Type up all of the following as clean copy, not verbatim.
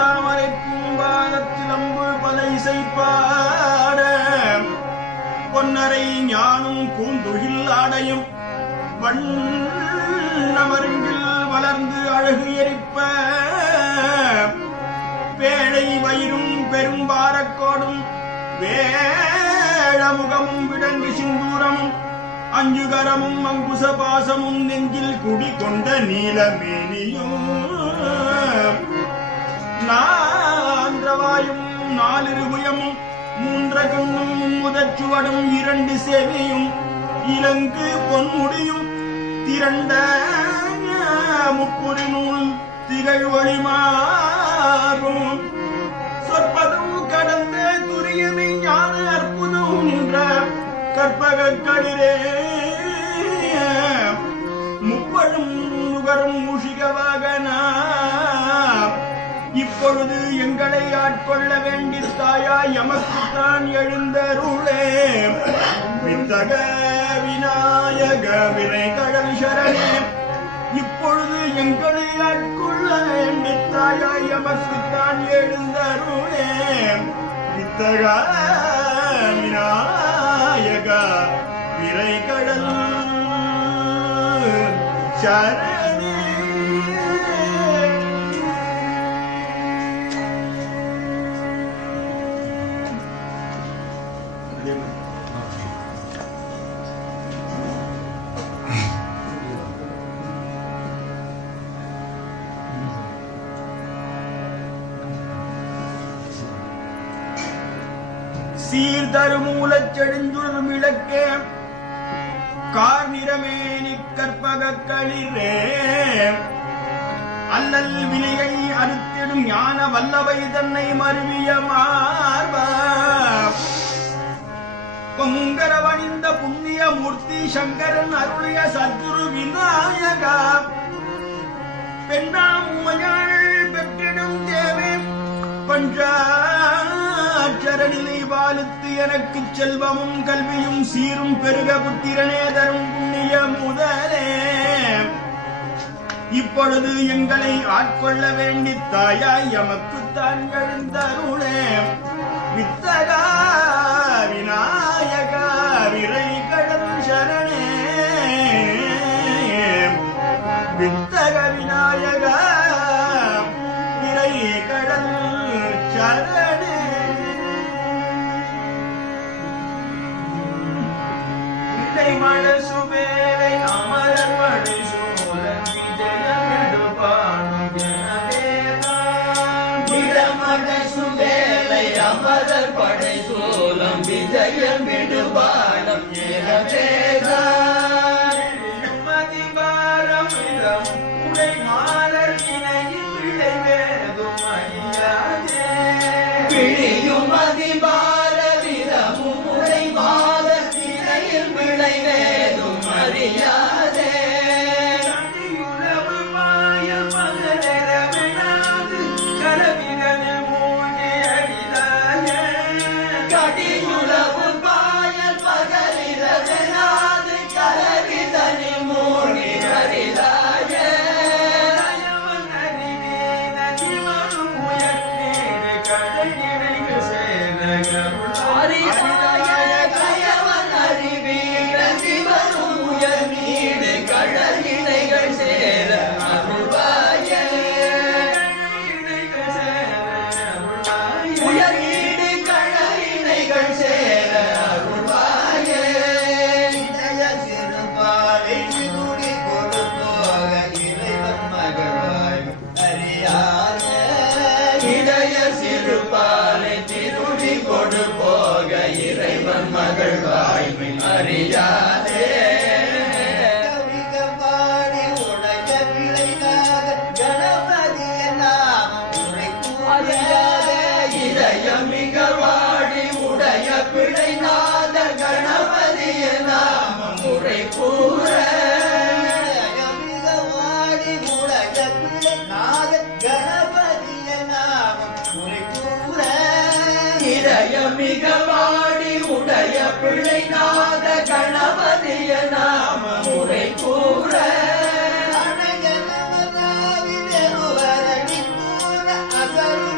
செந்தாமரை பூம்பாதத்திலம்பு பல இசைப்பாட பொன்னரை ஞானும் பூந்துகில் ஆடையும் வண்ணமருங்கில் வளர்ந்து அழகு எரிப்ப பேழை வயிறும் பெரும்பாரக்கோடும் வேழமுகமும் விடங்கு சிந்தூரமும் அஞ்சுகரமும் அங்குச பாசமும் நெஞ்சில் குடிகொண்ட நீலமேனியும் நான்றவாயும் நாலிருபுயமும் மூன்ற கண்ணும் முதச்சுவடும் இரண்டு செவியும் இலங்கு பொன்முடியும் திரண்ட முப்புரி நூல் திகழ் ஒளிமாறும் சொற்பதும் கடந்த துரியமை ஞான அற்புதம் நின்ற கற்பக களிரே முப்பழும் நுகரும் முஷிகவாகனா இப்பொழுது எங்களை ஆட்கொள்ள வேண்டி தாயாய் எமக்குத்தான் எழுந்தருளே வித்தக விநாயக விரை கடல் சரணே இப்பொழுது எங்களை ஆட்கொள்ள வேண்டி தாயாய் எமக்குத்தான் எழுந்தருளே வித்தக விநாயக விரை கடல் சரணே சீர்தருமூலச் செழுஞ்சுடர் விளக்கே கார்நிறமேனி கற்பக களிரே அல்லல் வினையை அறுத்திடும் ஞான வல்லவை தன்னை மருவிய மார்பா பொங்கரவணிந்த புண்ணிய மூர்த்தி சங்கரன் அருளிய சத்குரு விநாயகா பெண்ணாமுமையாள் பெற்றிடும் தேவே பஞ்சாட்சரநிலை பாலித்து எனக்கு செல்வமும் கல்வியும் சீரும் பெருக புத்திரனே தரும் புண்ணிய முதலே இப்பொழுது எங்களை ஆட்கொள்ள வேண்டி தாயாய் எமக்குத்தான் எழுந்தருளே வித்தகா விநாயகா விரை கடல் சரணே வித்தக விநாயகா விரை கடல் சரணே விடை மழை சுவேலை அமரர் மழை சோழன் விஜயமெடுபானும் இடமடை சுவேலை அமரர் படை சோலம் விஜயம் விடுபாடம் மதிபாரம் உடை மாலர் இணையின் விடை வேதும் அறியாதே பிழியும் அதிபார விரமும் உடை மாலர் இணையில் விளை வேதும் அறியாதே உழவு மாய மகரமெனாது கரவிரனு மூழ்கி அடிதாயே கடியுளவு பாயல் பகலிரதனாது கலவிதனி மூழ்கி அறிதாயே நயவன் அறிவீன திமனும் உயர்நீடு கடலினைக்கு சேர அறிவாய கயவன் அறிவீர சிவனும் உயர் நீடு கடலினைகள் சேர அருள்வாயே உயர் நீடு கடலினைகள் சேர அருள்வாயே இதய சிறுபாலை சிறுடி கொடுப்போக இறைவன் மகளாய் அறியாதே இதய சிறுபாலை திருடி கொடு போக இறைவன் மகள் வாய்மை அறியாதே பாடி உடைய பிள்ளையாக கணபதிய நாமம் அறியாதே இதய மிக வாடி உடைய பிள்ளைநாத கணபதிய நாமம் முறை கூற மிக வாடி உடைய பிள்ளைநாத கணபதிய நாமம் முறை கூற இதய மிக வாடி உடைய பிள்ளைநாத கணபதிய நாம முறை கூற அசரு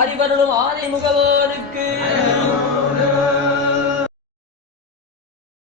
ஆதிவருளும் ஆதி முகவானுக்கு